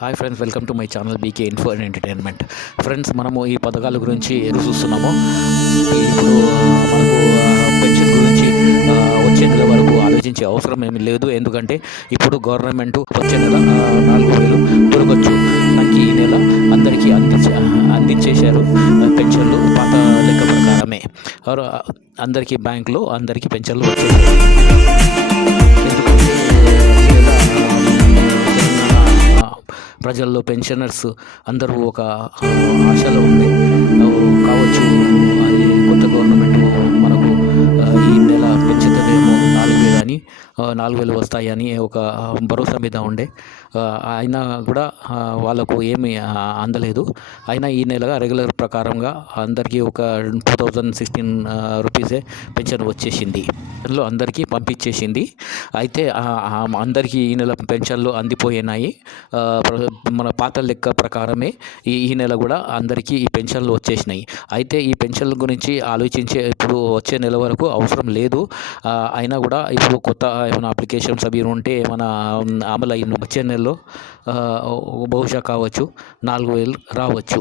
Hi friends welcome to my channel BK info and entertainment friends మనము ఈ పథకాల గురించి ఎదురు చూస్తున్నాము. ఇప్పుడు మనకు పెన్షన్ గురించి వచ్చే నెల వరకు ఆలోచించే అవసరం ఏమి లేదు. ఎందుకంటే ఇప్పుడు గవర్నమెంట్ వచ్చే నెల నాలుగు వేలు దొరకచ్చు. నాకు ఈ నెల అందరికీ అందించే అందించేశారు పెన్షన్లు పాత లెక్క ప్రకారమే. అందరికీ బ్యాంకులో అందరికీ పెన్షన్లు వచ్చాయి ప్రజల్లో పెన్షనర్స్ అందరూ ఒక ఆశలో ఉంది నాలుగు వేలు వస్తాయని ఒక భరోసా మీద ఉండే. అయినా కూడా వాళ్ళకు ఏమీ అందలేదు. అయినా ఈ నెల రెగ్యులర్ ప్రకారంగా అందరికీ ఒక టూ థౌజండ్ సిక్స్టీన్ రూపీసే పెన్షన్ వచ్చేసింది. లో అందరికీ పంపించేసింది. అయితే అందరికీ ఈ నెల పెన్షన్లు అందిపోయినాయి. మన పాత లెక్క ప్రకారమే ఈ ఈ నెల కూడా అందరికీ ఈ పెన్షన్లు వచ్చేసినాయి. అయితే ఈ పెన్షన్ల గురించి ఆలోచించే ఇప్పుడు వచ్చే నెల వరకు అవసరం లేదు. అయినా కూడా ఇప్పుడు కొత్త ఏమైనా అప్లికేషన్స్ అవి ఉంటే ఏమైనా అమలు అయ్యి వచ్చే నెలలో బహుశా కావచ్చు నాలుగు వేలు రావచ్చు.